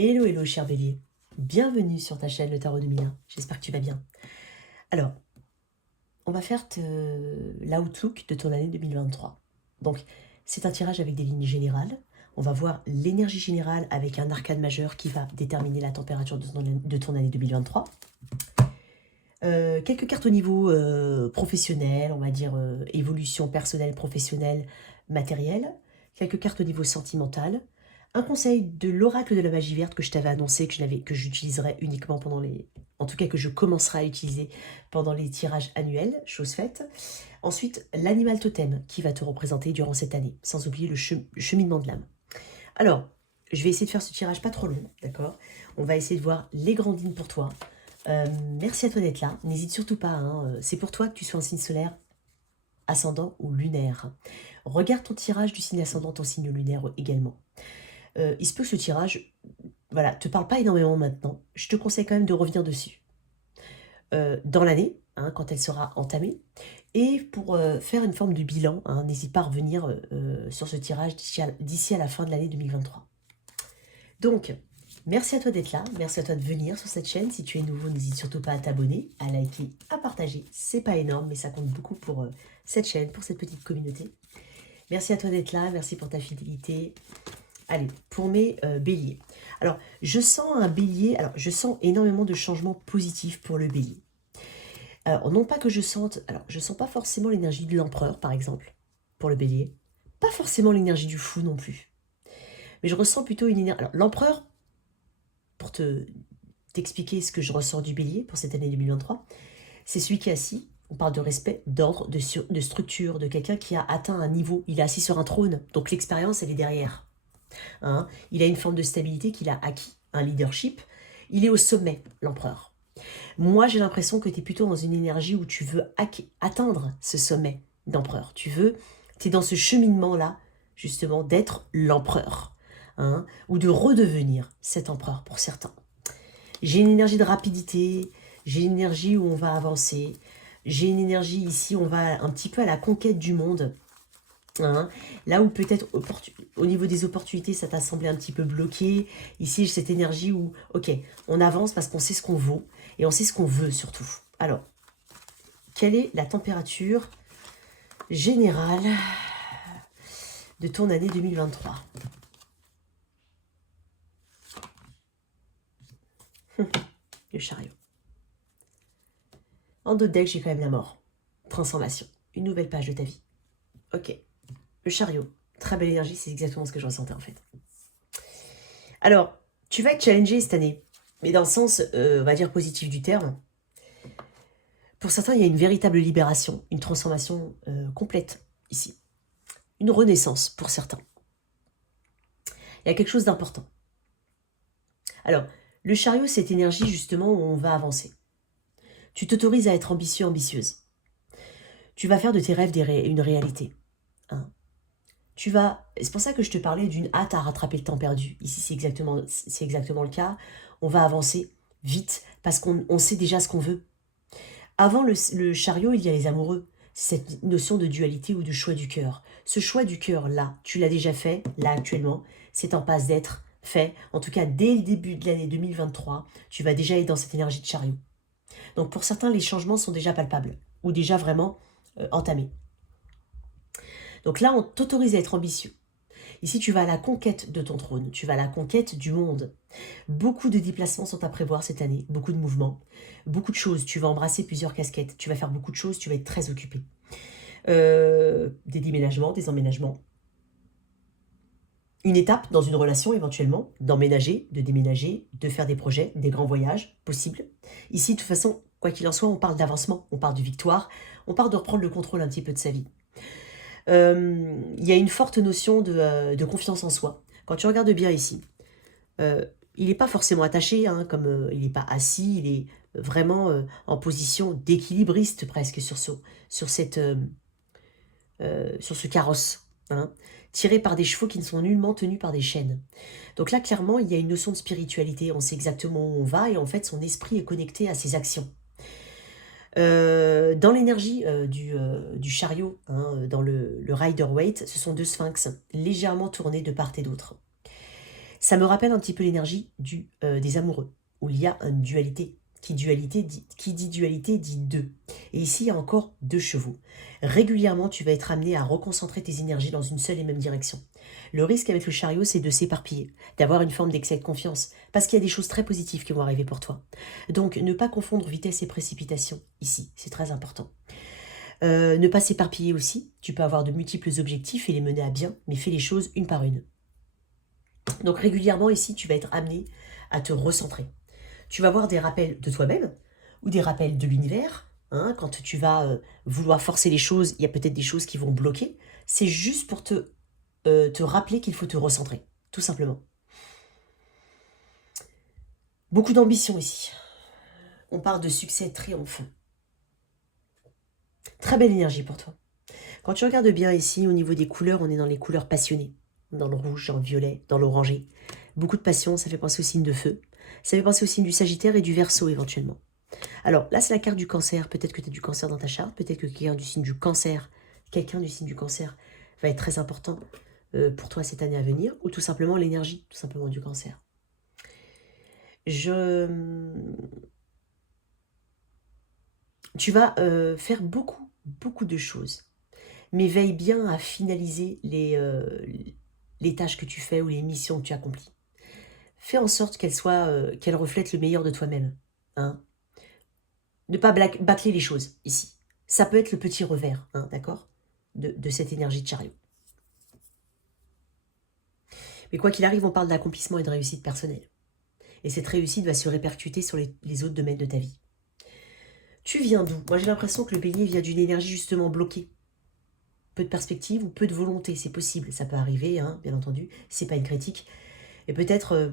Hello, hello, cher bélier. Bienvenue sur ta chaîne Le Tarot 2001. J'espère que tu vas bien. Alors, on va faire l'outlook de ton année 2023. Donc, c'est un tirage avec des lignes générales. On va voir l'énergie générale avec un arcane majeur qui va déterminer la température de ton année 2023. Quelques cartes au niveau professionnel, on va dire évolution personnelle, professionnelle, matérielle. Quelques cartes au niveau sentimental. Un conseil de l'oracle de la magie verte que je t'avais annoncé, que j'utiliserai uniquement pendant les... En tout cas, que je commencerai à utiliser pendant les tirages annuels, chose faite. Ensuite, l'animal totem qui va te représenter durant cette année, sans oublier le cheminement de l'âme. Alors, je vais essayer de faire ce tirage pas trop long, d'accord? On va essayer de voir les grandes lignes pour toi. Merci à toi d'être là. N'hésite surtout pas, hein, c'est pour toi que tu sois un signe solaire, ascendant ou lunaire. Regarde ton tirage du signe ascendant, ton signe lunaire également. Il se peut que ce tirage, voilà, te parle pas énormément maintenant. Je te conseille quand même de revenir dessus. Dans l'année, hein, quand elle sera entamée. Et pour faire une forme de bilan, hein, n'hésite pas à revenir sur ce tirage d'ici à la fin de l'année 2023. Donc, merci à toi d'être là, merci à toi de venir sur cette chaîne. Si tu es nouveau, n'hésite surtout pas à t'abonner, à liker, à partager. C'est pas énorme, mais ça compte beaucoup pour cette chaîne, pour cette petite communauté. Merci à toi d'être là, merci pour ta fidélité. Allez, pour mes béliers. Alors, je sens un bélier, alors je sens énormément de changements positifs pour le bélier. Alors, non pas que je sente, alors je sens pas forcément l'énergie de l'empereur, par exemple, pour le bélier. Pas forcément l'énergie du fou non plus. Mais je ressens plutôt une énergie... Alors, l'empereur, pour t'expliquer ce que je ressens du bélier pour cette année 2023, c'est celui qui est assis, on parle de respect, d'ordre, de structure, de quelqu'un qui a atteint un niveau, il est assis sur un trône, donc l'expérience, elle est derrière. Hein, il a une forme de stabilité qu'il a acquis, un leadership, il est au sommet, l'empereur. Moi, j'ai l'impression que tu es plutôt dans une énergie où tu veux atteindre ce sommet d'empereur. Tu es dans ce cheminement-là, justement, d'être l'empereur, hein, ou de redevenir cet empereur pour certains. J'ai une énergie de rapidité, j'ai une énergie où on va avancer, j'ai une énergie ici où on va un petit peu à la conquête du monde. Hein, là où peut-être au niveau des opportunités, ça t'a semblé un petit peu bloqué. Ici, j'ai cette énergie où, ok, on avance parce qu'on sait ce qu'on vaut et on sait ce qu'on veut surtout. Alors, quelle est la température générale de ton année 2023? Le chariot. En dos de deck, j'ai quand même la mort. Transformation. Une nouvelle page de ta vie. Ok. Le chariot. Très belle énergie, c'est exactement ce que je ressentais en fait. Alors, tu vas être challengé cette année, mais dans le sens, on va dire, positif du terme. Pour certains, il y a une véritable libération, une transformation complète ici. Une renaissance pour certains. Il y a quelque chose d'important. Alors, le chariot, c'est cette énergie justement où on va avancer. Tu t'autorises à être ambitieux, ambitieuse. Tu vas faire de tes rêves une réalité. Hein. C'est pour ça que je te parlais d'une hâte à rattraper le temps perdu. Ici, c'est exactement le cas. On va avancer vite parce qu'on sait déjà ce qu'on veut. Avant le chariot, il y a les amoureux. Cette notion de dualité ou de choix du cœur. Ce choix du cœur, là, tu l'as déjà fait, là, actuellement. C'est en passe d'être fait. En tout cas, dès le début de l'année 2023, tu vas déjà être dans cette énergie de chariot. Donc, pour certains, les changements sont déjà palpables ou déjà vraiment entamés. Donc là, on t'autorise à être ambitieux. Ici, tu vas à la conquête de ton trône, tu vas à la conquête du monde. Beaucoup de déplacements sont à prévoir cette année, beaucoup de mouvements, beaucoup de choses. Tu vas embrasser plusieurs casquettes, tu vas faire beaucoup de choses, tu vas être très occupé. Des déménagements, des emménagements. Une étape dans une relation éventuellement, d'emménager, de déménager, de faire des projets, des grands voyages possibles. Ici, de toute façon, quoi qu'il en soit, on parle d'avancement, on parle de victoire, on parle de reprendre le contrôle un petit peu de sa vie. Il y a une forte notion de confiance en soi. Quand tu regardes bien ici, il n'est pas forcément attaché, hein, comme il n'est pas assis, il est vraiment en position d'équilibriste presque sur ce carrosse, hein, tiré par des chevaux qui ne sont nullement tenus par des chaînes. Donc là, clairement, il y a une notion de spiritualité, on sait exactement où on va, et en fait, son esprit est connecté à ses actions. Dans l'énergie du chariot, hein, dans le rider waite, ce sont deux sphinx légèrement tournés de part et d'autre. Ça me rappelle un petit peu l'énergie des amoureux, où il y a une dualité. Qui dit dualité dit deux. Et ici, il y a encore deux chevaux. Régulièrement, tu vas être amené à reconcentrer tes énergies dans une seule et même direction. Le risque avec le chariot, c'est de s'éparpiller, d'avoir une forme d'excès de confiance, parce qu'il y a des choses très positives qui vont arriver pour toi. Donc, ne pas confondre vitesse et précipitation, ici, c'est très important. Ne pas s'éparpiller aussi, tu peux avoir de multiples objectifs et les mener à bien, mais fais les choses une par une. Donc régulièrement ici, tu vas être amené à te recentrer. Tu vas avoir des rappels de toi-même ou des rappels de l'univers. Hein, quand tu vas vouloir forcer les choses, il y a peut-être des choses qui vont bloquer. C'est juste pour te rappeler qu'il faut te recentrer, tout simplement. Beaucoup d'ambition ici. On parle de succès triomphant. Très belle énergie pour toi. Quand tu regardes bien ici, au niveau des couleurs, on est dans les couleurs passionnées. Dans le rouge, dans le violet, dans l'orangé. Beaucoup de passion, ça fait penser au signe de feu. Ça fait penser au signe du Sagittaire et du Verseau éventuellement. Alors là, c'est la carte du Cancer. Peut-être que tu as du Cancer dans ta charte. Peut-être que quelqu'un du signe du Cancer va être très important pour toi cette année à venir. Ou tout simplement l'énergie, tout simplement du Cancer. Tu vas faire beaucoup de choses. Mais veille bien à finaliser les tâches que tu fais ou les missions que tu accomplis. Fais en sorte qu'elles reflètent le meilleur de toi-même. Hein. Ne pas bâcler les choses ici. Ça peut être le petit revers, hein, d'accord, de cette énergie de chariot. Mais quoi qu'il arrive, on parle d'accomplissement et de réussite personnelle. Et cette réussite va se répercuter sur les autres domaines de ta vie. Tu viens d'où? Moi, j'ai l'impression que le bélier vient d'une énergie justement bloquée. Peu de perspective ou peu de volonté, c'est possible. Ça peut arriver, hein, bien entendu. C'est pas une critique. Et peut-être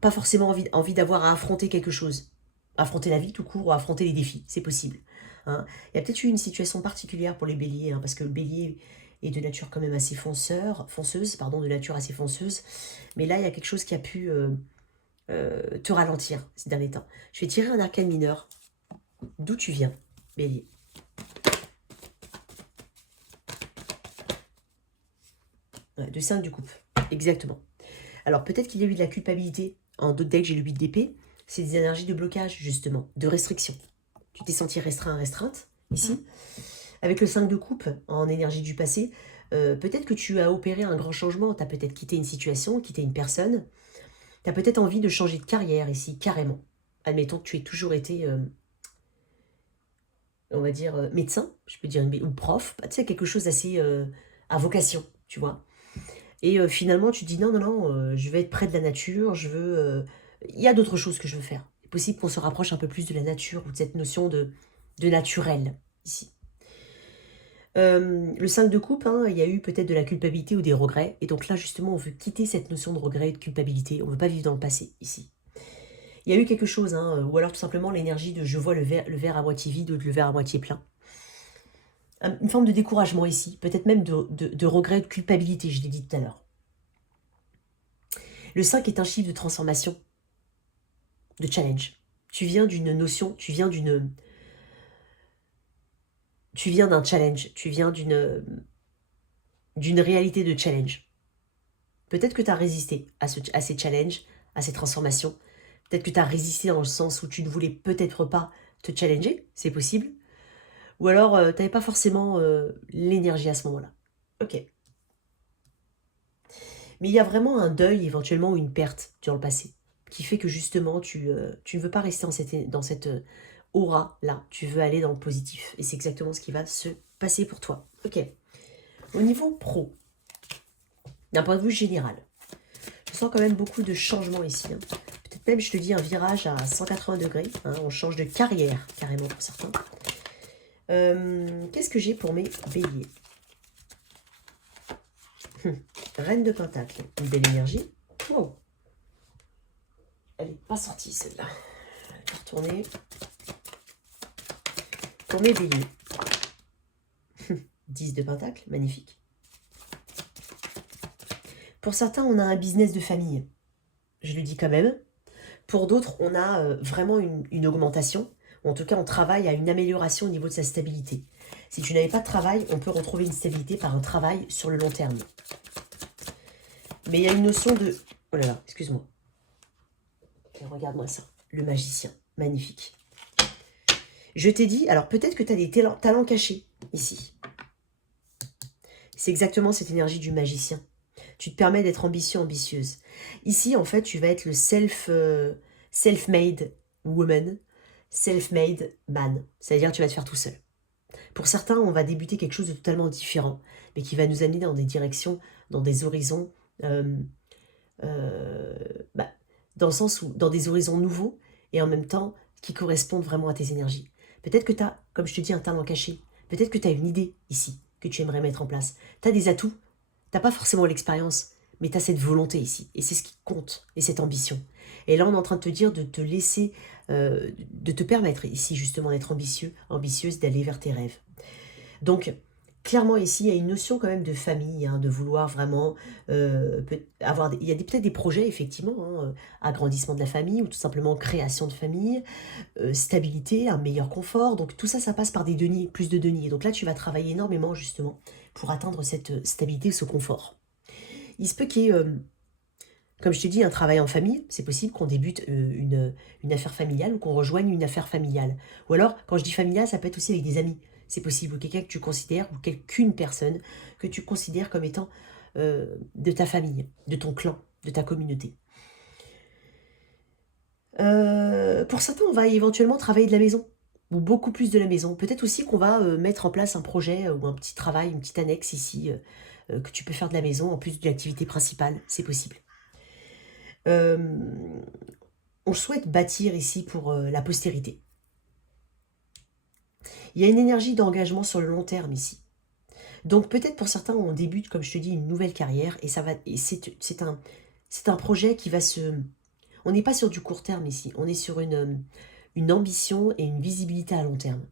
pas forcément envie d'avoir à affronter quelque chose. Affronter la vie tout court ou affronter les défis, c'est possible. Hein. Il y a peut-être eu une situation particulière pour les béliers, hein, parce que le bélier est de nature quand même assez de nature assez fonceuse. Mais là, il y a quelque chose qui a pu te ralentir ces derniers temps. Je vais tirer un arcane mineur. D'où tu viens, bélier? Ouais, de 5 de coupe, exactement. Alors peut-être qu'il y a eu de la culpabilité. En d'autres decks, j'ai le 8 d'épée. C'est des énergies de blocage, justement, de restriction. Tu t'es senti restreinte, ici. Avec le 5 de coupe, en énergie du passé, peut-être que tu as opéré un grand changement. Tu as peut-être quitté une situation, quitté une personne. Tu as peut-être envie de changer de carrière, ici, carrément. Admettons que tu aies toujours été, on va dire, médecin, je peux dire, ou prof. Tu sais, quelque chose d'assez à vocation, tu vois. Et finalement, tu te dis non, je vais être près de la nature, il y a d'autres choses que je veux faire. C'est possible qu'on se rapproche un peu plus de la nature ou de cette notion de naturel, ici. Le 5 de coupe, hein, il y a eu peut-être de la culpabilité ou des regrets. Et donc là, justement, on veut quitter cette notion de regret et de culpabilité. On ne veut pas vivre dans le passé, ici. Il y a eu quelque chose, hein, ou alors tout simplement l'énergie de je vois le verre à moitié vide ou le verre à moitié plein. Une forme de découragement ici, peut-être même de regret, de culpabilité, je l'ai dit tout à l'heure. Le 5 est un chiffre de transformation, de challenge. Tu viens d'une notion, tu viens d'un challenge, tu viens d'une réalité de challenge. Peut-être que tu as résisté à ces challenges, à ces transformations. Peut-être que tu as résisté dans le sens où tu ne voulais peut-être pas te challenger, c'est possible. Ou alors, tu n'avais pas forcément l'énergie à ce moment-là. Ok. Mais il y a vraiment un deuil, éventuellement, ou une perte dans le passé, qui fait que justement, tu ne veux pas rester dans cette aura-là. Tu veux aller dans le positif. Et c'est exactement ce qui va se passer pour toi. Ok. Au niveau pro, d'un point de vue général, je sens quand même beaucoup de changements ici. Hein. Peut-être même, je te dis, un virage à 180 degrés. Hein, on change de carrière, carrément, pour certains. Qu'est-ce que j'ai pour mes béliers? Reine de Pentacle, une belle énergie. Wow. Elle n'est pas sortie celle-là. Elle va retourner. Pour mes béliers. 10 de Pentacle, magnifique. Pour certains, on a un business de famille. Je le dis quand même. Pour d'autres, on a vraiment une augmentation. En tout cas, on travaille à une amélioration au niveau de sa stabilité. Si tu n'avais pas de travail, on peut retrouver une stabilité par un travail sur le long terme. Mais il y a une notion de Oh là là, excuse-moi. Regarde-moi ça. Le magicien. Magnifique. Je t'ai dit, alors peut-être que tu as des talents cachés ici. C'est exactement cette énergie du magicien. Tu te permets d'être ambitieux, ambitieuse. Ici, en fait, tu vas être le self-made woman, self-made man. C'est-à-dire tu vas te faire tout seul. Pour certains, on va débuter quelque chose de totalement différent, mais qui va nous amener dans des directions, dans des horizons, euh, euh, bah, dans le sens où, dans des horizons nouveaux, et en même temps, qui correspondent vraiment à tes énergies. Peut-être que tu as, comme je te dis, un talent caché. Peut-être que tu as une idée ici, que tu aimerais mettre en place. Tu as des atouts. Tu n'as pas forcément l'expérience, mais tu as cette volonté ici. Et c'est ce qui compte, et cette ambition. Et là, on est en train de te dire de te laisser, de te permettre ici justement d'être ambitieux, ambitieuse, d'aller vers tes rêves. Donc, clairement ici, il y a une notion quand même de famille, hein, de vouloir vraiment avoir... Il y a peut-être des projets, effectivement, hein, agrandissement de la famille ou tout simplement création de famille, stabilité, un meilleur confort. Donc tout ça, ça passe par des deniers, plus de deniers. Donc là, tu vas travailler énormément justement pour atteindre cette stabilité, ce confort. Il se peut qu'il y ait, comme je te dis, un travail en famille. C'est possible qu'on débute une affaire familiale ou qu'on rejoigne une affaire familiale. Ou alors, quand je dis familiale, ça peut être aussi avec des amis. C'est possible, ou quelqu'un que tu considères, ou quelqu'une personne que tu considères comme étant de ta famille, de ton clan, de ta communauté. Pour certains, on va éventuellement travailler de la maison, ou beaucoup plus de la maison. Peut-être aussi qu'on va mettre en place un projet ou un petit travail, une petite annexe ici, que tu peux faire de la maison en plus de l'activité principale. C'est possible. Euh, on souhaite bâtir ici pour la postérité. Il y a une énergie d'engagement sur le long terme ici. Donc peut-être pour certains, on débute, comme je te dis, une nouvelle carrière et c'est un projet qui va se... On n'est pas sur du court terme ici, on est sur une ambition et une visibilité à long terme.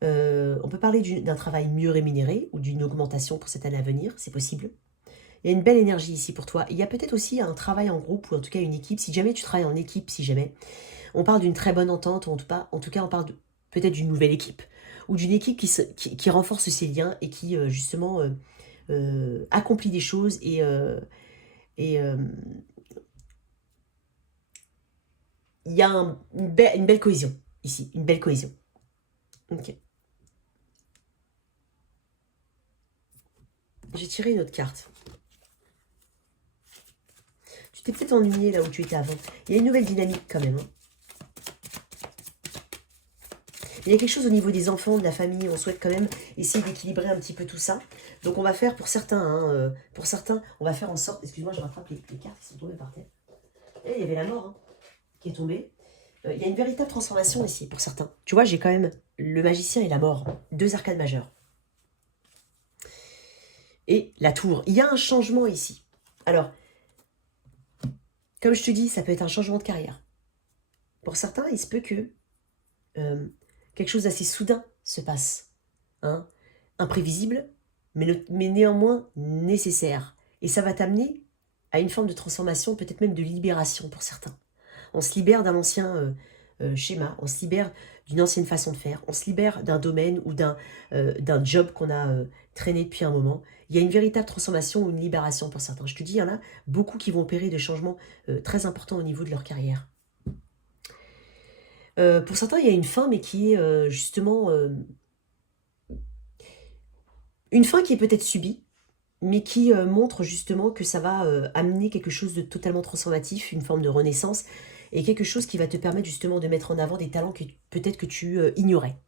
On peut parler d'un travail mieux rémunéré ou d'une augmentation pour cette année à venir, c'est possible. Il y a une belle énergie ici pour toi. Il y a peut-être aussi un travail en groupe ou en tout cas une équipe. Si jamais tu travailles en équipe, si jamais, on parle d'une très bonne entente, ou en tout cas on parle peut-être d'une nouvelle équipe ou d'une équipe qui renforce ses liens et qui justement accomplit des choses et il y a une belle cohésion ici, une belle cohésion. Ok. J'ai tiré une autre carte. Tu t'es peut-être ennuyé là où tu étais avant. Il y a une nouvelle dynamique quand même. Hein. Il y a quelque chose au niveau des enfants, de la famille. On souhaite quand même essayer d'équilibrer un petit peu tout ça. Donc on va faire pour certains, hein, on va faire en sorte... Excuse-moi, je rattrape les cartes qui sont tombées par terre. Et il y avait la mort hein, qui est tombée. Il y a une véritable transformation ici pour certains. Tu vois, j'ai quand même le magicien et la mort. Deux arcades majeures. Et la tour. Il y a un changement ici. Alors, comme je te dis, ça peut être un changement de carrière. Pour certains, il se peut que quelque chose d'assez soudain se passe. Hein, imprévisible, mais néanmoins nécessaire. Et ça va t'amener à une forme de transformation, peut-être même de libération pour certains. On se libère d'un ancien schéma, on se libère d'une ancienne façon de faire, on se libère d'un domaine ou d'un job qu'on a traîné depuis un moment. Il y a une véritable transformation ou une libération pour certains. Je te dis, il y en a beaucoup qui vont opérer de changements très importants au niveau de leur carrière. Pour certains, il y a une fin, mais qui est justement... une fin qui est peut-être subie, mais qui montre justement que ça va amener quelque chose de totalement transformatif, une forme de renaissance, et quelque chose qui va te permettre justement de mettre en avant des talents que peut-être que tu ignorais.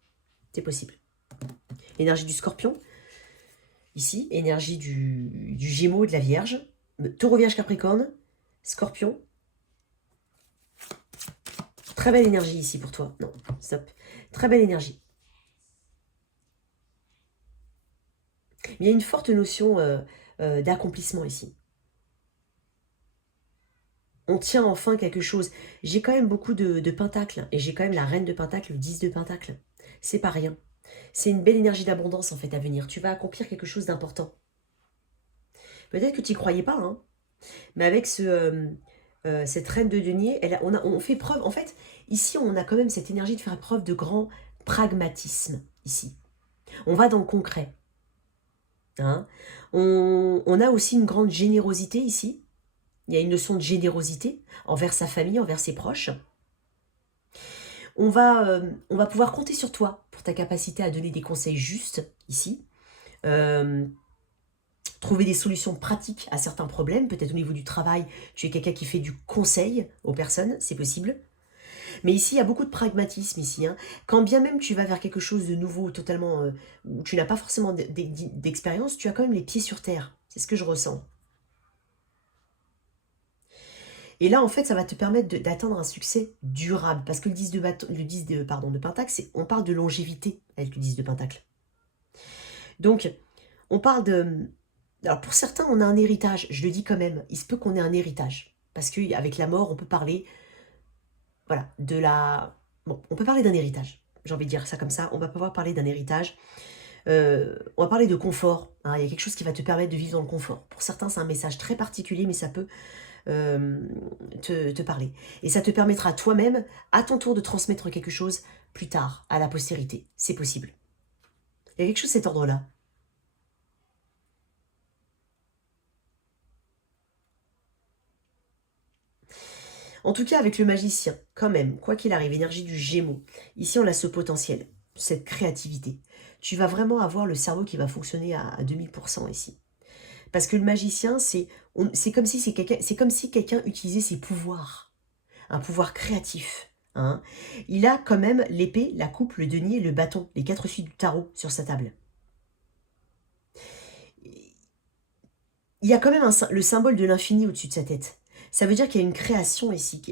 C'est possible. Énergie du Scorpion, ici, énergie du Gémeaux et de la Vierge, Taureau, Vierge, Capricorne, Scorpion. Très belle énergie ici pour toi. Non, stop. Très belle énergie. Il y a une forte notion d'accomplissement ici. On tient enfin quelque chose. J'ai quand même beaucoup de pentacles. Et j'ai quand même la reine de pentacles, le 10 de pentacles. C'est pas rien. C'est une belle énergie d'abondance en fait à venir. Tu vas accomplir quelque chose d'important. Peut-être que tu n'y croyais pas. Hein, mais avec cette reine de denier, on fait preuve. En fait, ici, on a quand même cette énergie de faire preuve de grand pragmatisme. Ici. On va dans le concret. Hein, on a aussi une grande générosité ici. Il y a une notion de générosité envers sa famille, envers ses proches. On va pouvoir compter sur toi pour ta capacité à donner des conseils justes ici. Trouver des solutions pratiques à certains problèmes. Peut-être au niveau du travail, tu es quelqu'un qui fait du conseil aux personnes, c'est possible. Mais ici, il y a beaucoup de pragmatisme ici, hein. Quand bien même tu vas vers quelque chose de nouveau, totalement, où tu n'as pas forcément d'expérience, tu as quand même les pieds sur terre. C'est ce que je ressens. Et là, en fait, ça va te permettre d'atteindre un succès durable. Parce que le 10 de Pentacle, on parle de longévité avec le 10 de Pentacle. Donc, on parle de... Alors, pour certains, on a un héritage. Je le dis quand même, il se peut qu'on ait un héritage. Parce qu'avec la mort, on peut parler, voilà, de la... Bon, on peut parler d'un héritage. J'ai envie de dire ça comme ça. On va pouvoir parler d'un héritage. On va parler de confort, hein. Il y a quelque chose qui va te permettre de vivre dans le confort. Pour certains, c'est un message très particulier, mais ça peut te parler. Et ça te permettra toi-même, à ton tour, de transmettre quelque chose plus tard, à la postérité. C'est possible. Il y a quelque chose de cet ordre-là. En tout cas, avec le magicien, quand même, quoi qu'il arrive, énergie du Gémeaux. Ici, on a ce potentiel, cette créativité. Tu vas vraiment avoir le cerveau qui va fonctionner à 2000% ici. Parce que le magicien, c'est comme si quelqu'un utilisait ses pouvoirs, un pouvoir créatif. Hein. Il a quand même l'épée, la coupe, le denier, le bâton, les 4 suites du tarot sur sa table. Il y a quand même le symbole de l'infini au-dessus de sa tête. Ça veut dire qu'il y a une création ici.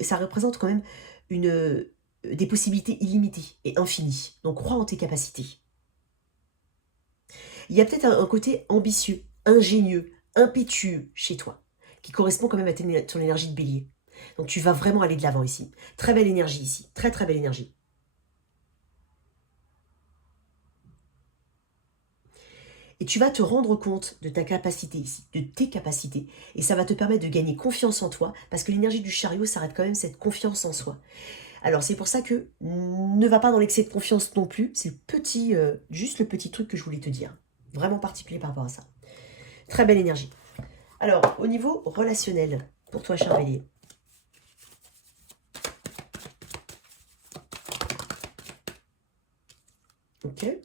Ça représente quand même des possibilités illimitées et infinies. Donc crois en tes capacités. Il y a peut-être un côté ambitieux, ingénieux, impétueux chez toi, qui correspond quand même à ton énergie de bélier. Donc tu vas vraiment aller de l'avant ici. Très belle énergie ici, très très belle énergie. Et tu vas te rendre compte de ta capacité ici, de tes capacités. Et ça va te permettre de gagner confiance en toi, parce que l'énergie du chariot s'arrête quand même cette confiance en soi. Alors c'est pour ça que ne va pas dans l'excès de confiance non plus. C'est juste le petit truc que je voulais te dire. Vraiment particulier par rapport à ça. Très belle énergie. Alors, au niveau relationnel, pour toi, cher bélier. Ok.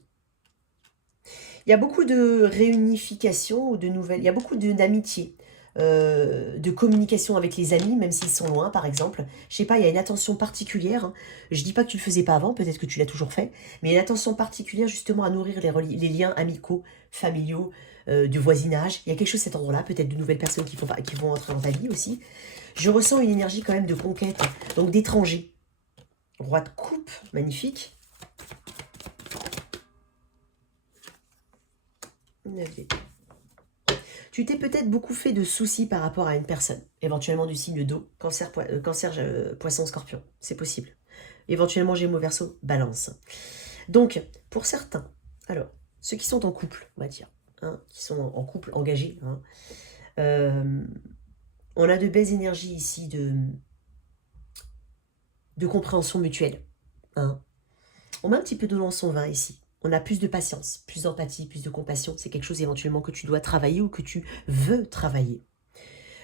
Il y a beaucoup de réunification ou de nouvelles. Il y a beaucoup d'amitié, de communication avec les amis, même s'ils sont loin, par exemple. Je sais pas, il y a une attention particulière. Hein. Je dis pas que tu le faisais pas avant, peut-être que tu l'as toujours fait, mais il y a une attention particulière justement à nourrir les liens amicaux, familiaux, de voisinage. Il y a quelque chose de cet ordre-là, peut-être de nouvelles personnes qui vont entrer dans ta vie aussi. Je ressens une énergie quand même de conquête, donc d'étrangers. Roi de coupe, magnifique. 9D. Tu t'es peut-être beaucoup fait de soucis par rapport à une personne, éventuellement du signe d'eau, cancer, poisson, scorpion, c'est possible. Éventuellement Gémeaux, Verseau, Balance. Donc, pour certains, alors, ceux qui sont en couple, on va dire, hein, qui sont en couple engagé, hein, on a de belles énergies ici de compréhension mutuelle. Hein. On met un petit peu d'eau dans son vin ici. On a plus de patience, plus d'empathie, plus de compassion. C'est quelque chose éventuellement que tu dois travailler ou que tu veux travailler.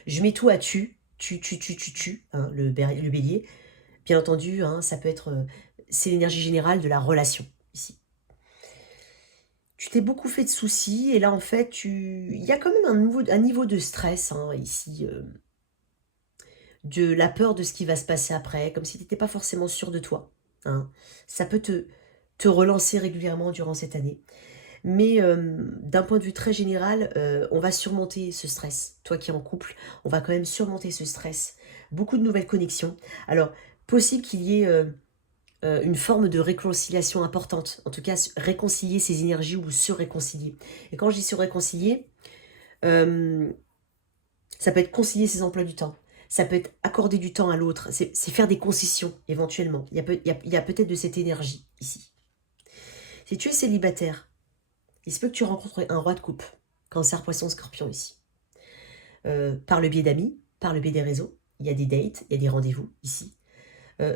Je mets tout à hein, le bélier. Bien entendu, hein, ça peut être... c'est l'énergie générale de la relation, ici. Tu t'es beaucoup fait de soucis, et là, en fait, il y a quand même un niveau de stress, hein, ici, de la peur de ce qui va se passer après, comme si tu n'étais pas forcément sûr de toi. Hein. Ça peut te relancer régulièrement durant cette année. Mais d'un point de vue très général, on va surmonter ce stress. Toi qui es en couple, on va quand même surmonter ce stress. Beaucoup de nouvelles connexions. Alors, possible qu'il y ait une forme de réconciliation importante. En tout cas, réconcilier ces énergies ou se réconcilier. Et quand je dis se réconcilier, ça peut être concilier ses emplois du temps. Ça peut être accorder du temps à l'autre. C'est faire des concessions, éventuellement. Il y a peut-être de cette énergie ici. Si tu es célibataire, il se peut que tu rencontres un roi de coupe, cancer, poisson, scorpion ici. Par le biais d'amis, par le biais des réseaux, il y a des dates, il y a des rendez-vous ici.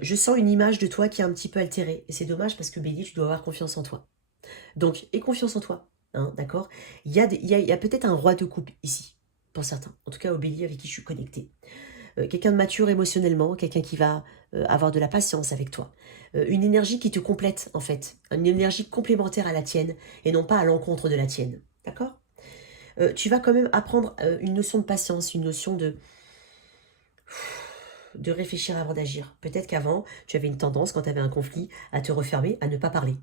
Je sens une image de toi qui est un petit peu altérée. Et c'est dommage parce que bélier, tu dois avoir confiance en toi. Donc, aie confiance en toi, hein, d'accord. Il y a peut-être un roi de coupe ici. pour certains. En tout cas, au bélier avec qui je suis connectée. Quelqu'un de mature émotionnellement, quelqu'un qui va avoir de la patience avec toi. Une énergie qui te complète, en fait. Une énergie complémentaire à la tienne et non pas à l'encontre de la tienne. D'accord? Tu vas quand même apprendre une notion de patience, une notion de réfléchir avant d'agir. Peut-être qu'avant, tu avais une tendance, quand tu avais un conflit, à te refermer, à ne pas parler.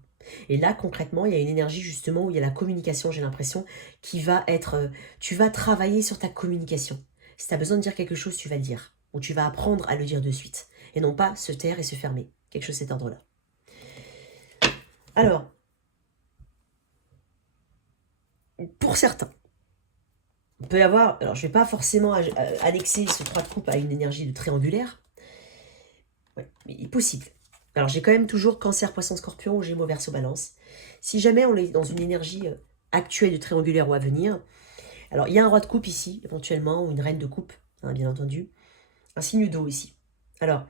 Et là, concrètement, il y a une énergie justement où il y a la communication, j'ai l'impression, qui va être... tu vas travailler sur ta communication. Si tu as besoin de dire quelque chose, tu vas le dire. Ou tu vas apprendre à le dire de suite. Et non pas se taire et se fermer. Quelque chose de cet ordre-là. Alors, pour certains, on peut avoir... Alors, je ne vais pas forcément annexer ce 3 de coupe à une énergie de triangulaire. Ouais, mais il est possible. Alors, j'ai quand même toujours Cancer, Poisson, Scorpion ou Gémeaux, Verseau, Balance. Si jamais on est dans une énergie actuelle de triangulaire ou à venir, alors il y a un roi de coupe ici, éventuellement, ou une reine de coupe, hein, bien entendu. Un signe d'eau ici. Alors,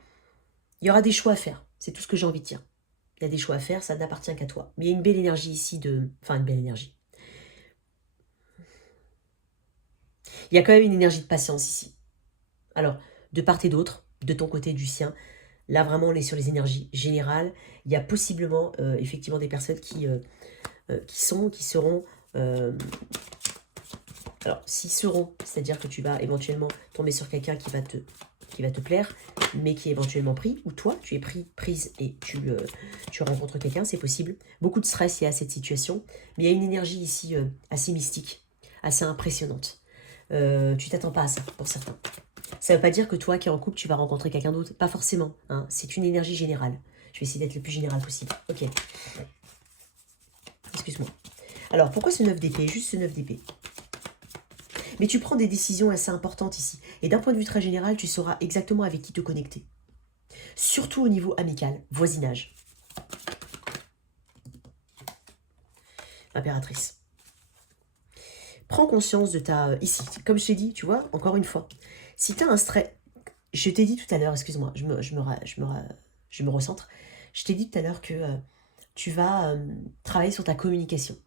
il y aura des choix à faire. C'est tout ce que j'ai envie de dire. Il y a des choix à faire, ça n'appartient qu'à toi. Mais il y a une belle énergie ici de... Enfin, une belle énergie. Il y a quand même une énergie de patience ici. Alors, de part et d'autre, de ton côté et du sien, là vraiment on est sur les énergies générales. Il y a possiblement effectivement des personnes qui seront... alors, s'ils seront, c'est-à-dire que tu vas éventuellement tomber sur quelqu'un qui va te plaire, mais qui est éventuellement pris, ou toi, tu es prise et tu rencontres quelqu'un, c'est possible. Beaucoup de stress il y a à cette situation, mais il y a une énergie ici assez mystique, assez impressionnante. Tu t'attends pas à ça, pour certains. Ça ne veut pas dire que toi qui es en couple, tu vas rencontrer quelqu'un d'autre. Pas forcément. Hein. C'est une énergie générale. Je vais essayer d'être le plus général possible. Ok. Excuse-moi. Alors, pourquoi ce 9 d'épée? Juste ce 9 d'épée. Mais tu prends des décisions assez importantes ici. Et d'un point de vue très général, tu sauras exactement avec qui te connecter. Surtout au niveau amical, voisinage. Impératrice. Prends conscience de ta... Ici, comme je t'ai dit, tu vois, encore une fois. Si tu as un stress... Je t'ai dit tout à l'heure, excuse-moi, je me recentre. Je t'ai dit tout à l'heure que tu vas travailler sur ta communication.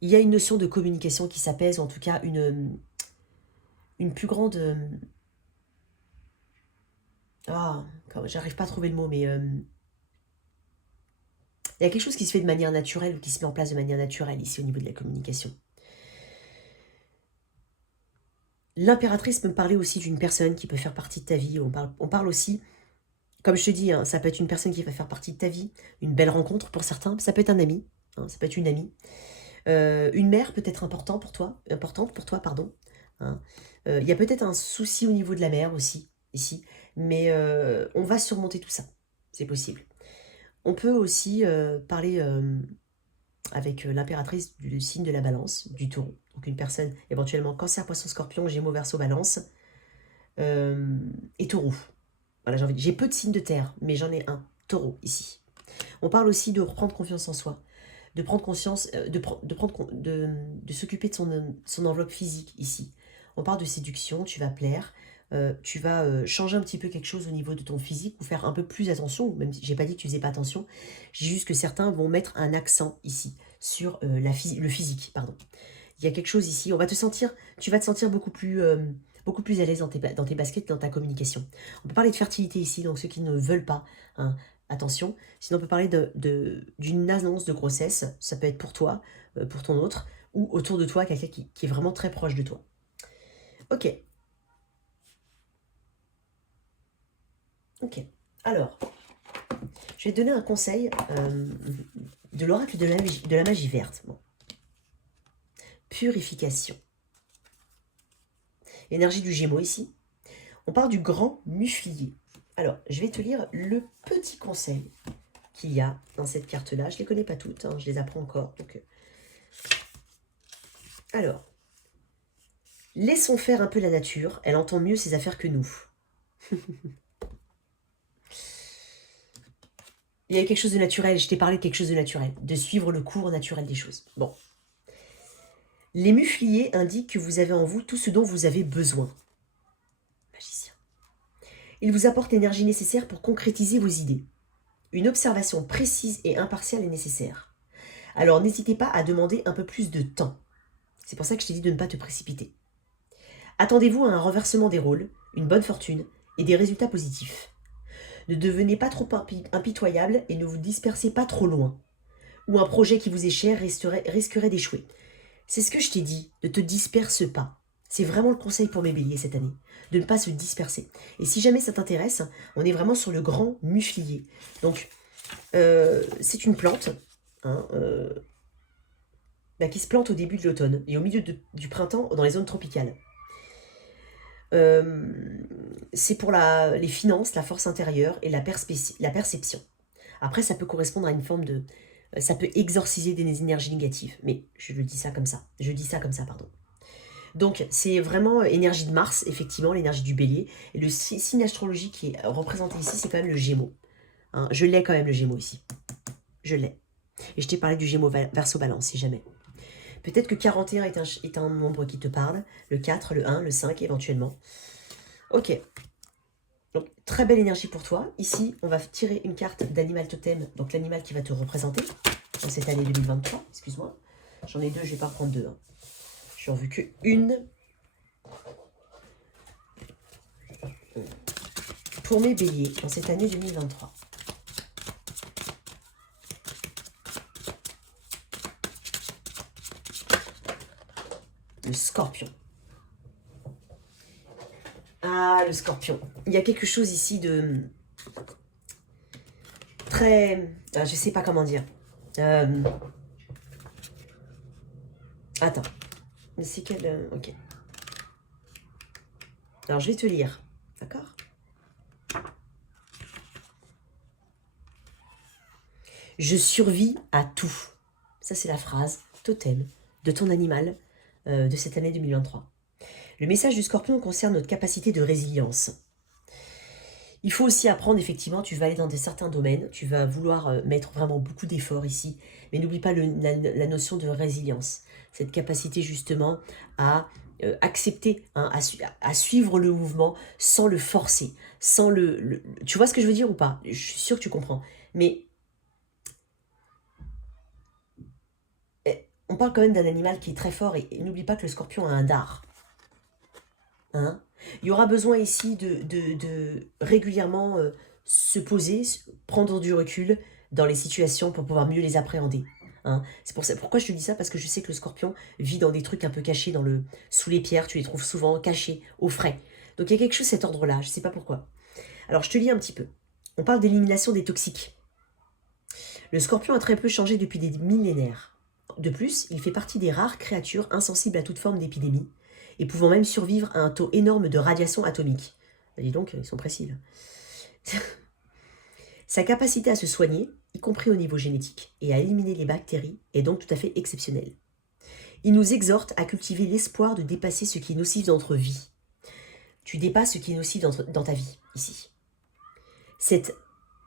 Il y a une notion de communication qui s'apaise, ou en tout cas une plus grande... j'arrive pas à trouver le mot, mais... il y a quelque chose qui se fait de manière naturelle ou qui se met en place de manière naturelle ici au niveau de la communication. L'impératrice peut me parler aussi d'une personne qui peut faire partie de ta vie. On parle aussi, comme je te dis, hein, ça peut être une personne qui va faire partie de ta vie, une belle rencontre pour certains, ça peut être un ami, hein, ça peut être une amie. Une mère peut être importante pour toi, pardon. Hein. Il y a peut-être un souci au niveau de la mère aussi, ici, mais on va surmonter tout ça, c'est possible. On peut aussi parler avec l'impératrice du signe de la balance, du taureau. Donc une personne éventuellement Cancer, Poisson, Scorpion, Gémeaux, Verseau, Balance et Taureau. Voilà, j'ai peu de signes de terre, mais j'en ai un, Taureau, ici. On parle aussi de reprendre confiance en soi, de prendre conscience, de s'occuper de son enveloppe physique ici. On parle de séduction, tu vas plaire, tu vas changer un petit peu quelque chose au niveau de ton physique ou faire un peu plus attention, même si j'ai pas dit que tu faisais pas attention, j'ai juste que certains vont mettre un accent ici sur le physique, pardon. Il y a quelque chose ici, tu vas te sentir beaucoup plus à l'aise dans tes baskets, dans ta communication. On peut parler de fertilité ici, donc ceux qui ne veulent pas, hein, attention. Sinon, on peut parler d'une annonce de grossesse, ça peut être pour toi, pour ton autre, ou autour de toi, quelqu'un qui est vraiment très proche de toi. Ok. Ok. Alors, je vais te donner un conseil de l'oracle de la magie verte. Bon. Purification. Énergie du Gémeaux ici. On parle du grand muflier. Alors, je vais te lire le petit conseil qu'il y a dans cette carte-là. Je ne les connais pas toutes, hein, je les apprends encore. Donc, alors, laissons faire un peu la nature. Elle entend mieux ses affaires que nous. Il y a quelque chose de naturel. Je t'ai parlé de quelque chose de naturel. De suivre le cours naturel des choses. Bon. Les mufliers indiquent que vous avez en vous tout ce dont vous avez besoin. Magicien. Ils vous apportent l'énergie nécessaire pour concrétiser vos idées. Une observation précise et impartiale est nécessaire. Alors n'hésitez pas à demander un peu plus de temps. C'est pour ça que je t'ai dit de ne pas te précipiter. Attendez-vous à un renversement des rôles, une bonne fortune et des résultats positifs. Ne devenez pas trop impitoyable et ne vous dispersez pas trop loin. Ou un projet qui vous est cher risquerait d'échouer. C'est ce que je t'ai dit, ne te disperse pas. C'est vraiment le conseil pour mes béliers cette année, de ne pas se disperser. Et si jamais ça t'intéresse, on est vraiment sur le grand muflier. Donc, c'est une plante hein, qui se plante au début de l'automne et au milieu du printemps dans les zones tropicales. C'est pour les finances, la force intérieure et la perception. Après, ça peut correspondre à une forme de... Ça peut exorciser des énergies négatives. Mais je le dis ça comme ça. Je dis ça comme ça, pardon. Donc, c'est vraiment énergie de Mars, effectivement, l'énergie du bélier. Et le signe astrologique qui est représenté ici, c'est quand même le Gémeaux. Hein, je l'ai quand même, le Gémeaux, ici. Je l'ai. Et je t'ai parlé du Gémeaux Verseau Balance, si jamais. Peut-être que 41 est un nombre qui te parle. Le 4, le 1, le 5, éventuellement. Ok. Donc, très belle énergie pour toi. Ici, on va tirer une carte d'animal totem. Donc, l'animal qui va te représenter dans cette année 2023. Excuse-moi. J'en ai deux, je ne vais pas prendre deux. Hein. Je n'en veux que une. Pour mes béliers, dans cette année 2023. Le scorpion. Ah, le scorpion. Il y a quelque chose ici de très... je sais pas comment dire. Attends. Mais c'est quel... ok. Alors, je vais te lire. D'accord? Je survis à tout. Ça, c'est la phrase totem de ton animal de cette année 2023. Le message du scorpion concerne notre capacité de résilience. Il faut aussi apprendre, effectivement, tu vas aller dans certains domaines, tu vas vouloir mettre vraiment beaucoup d'efforts ici, mais n'oublie pas la notion de résilience, cette capacité justement à accepter, hein, à suivre le mouvement sans le forcer, sans Tu vois ce que je veux dire ou pas? Je suis sûre que tu comprends, mais on parle quand même d'un animal qui est très fort, et n'oublie pas que le scorpion a un dard. Hein? Il y aura besoin ici de régulièrement se poser, prendre du recul dans les situations pour pouvoir mieux les appréhender. Hein? C'est pourquoi je te dis ça, parce que je sais que le scorpion vit dans des trucs un peu cachés, sous les pierres, tu les trouves souvent cachés, au frais. Donc il y a quelque chose de cet ordre-là, je ne sais pas pourquoi. Alors je te lis un petit peu. On parle d'élimination des toxiques. Le scorpion a très peu changé depuis des millénaires. De plus, il fait partie des rares créatures insensibles à toute forme d'épidémie, et pouvant même survivre à un taux énorme de radiation atomique. Dis donc, ils sont précis là. Sa capacité à se soigner, y compris au niveau génétique, et à éliminer les bactéries, est donc tout à fait exceptionnelle. Il nous exhorte à cultiver l'espoir de dépasser ce qui est nocif dans notre vie. Tu dépasses ce qui est nocif dans ta vie, ici. Cet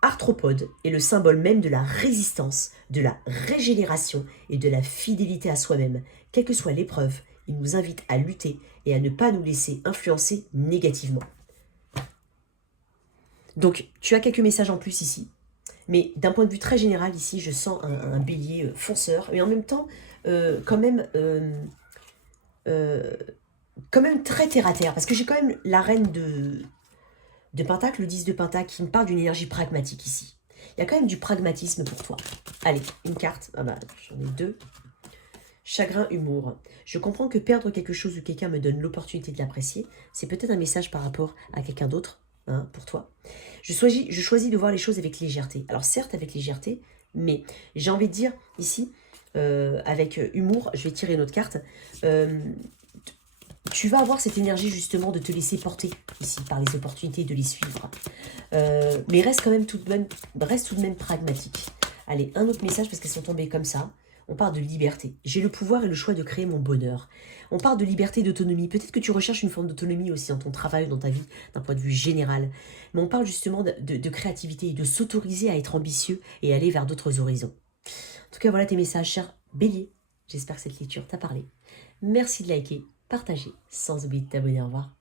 arthropode est le symbole même de la résistance, de la régénération et de la fidélité à soi-même, quelle que soit l'épreuve. Il nous invite à lutter et à ne pas nous laisser influencer négativement. Donc, tu as quelques messages en plus ici. Mais d'un point de vue très général, ici, je sens un bélier fonceur. Mais en même temps, quand même très terre-à-terre. Parce que j'ai quand même la reine de Pentacle, le 10 de Pentacle, qui me parle d'une énergie pragmatique ici. Il y a quand même du pragmatisme pour toi. Allez, une carte. Ah bah, j'en ai deux. Chagrin, humour. Je comprends que perdre quelque chose ou quelqu'un me donne l'opportunité de l'apprécier. C'est peut-être un message par rapport à quelqu'un d'autre, hein, pour toi. Je choisis de voir les choses avec légèreté. Alors certes avec légèreté, mais j'ai envie de dire ici, avec humour, je vais tirer une autre carte. Tu vas avoir cette énergie justement de te laisser porter ici par les opportunités, de les suivre. Mais reste tout de même pragmatique. Allez, un autre message parce qu'elles sont tombées comme ça. On parle de liberté. J'ai le pouvoir et le choix de créer mon bonheur. On parle de liberté et d'autonomie. Peut-être que tu recherches une forme d'autonomie aussi dans ton travail, dans ta vie, d'un point de vue général. Mais on parle justement de créativité et de s'autoriser à être ambitieux et aller vers d'autres horizons. En tout cas, voilà tes messages, cher Bélier. J'espère que cette lecture t'a parlé. Merci de liker, partager, sans oublier de t'abonner. Au revoir.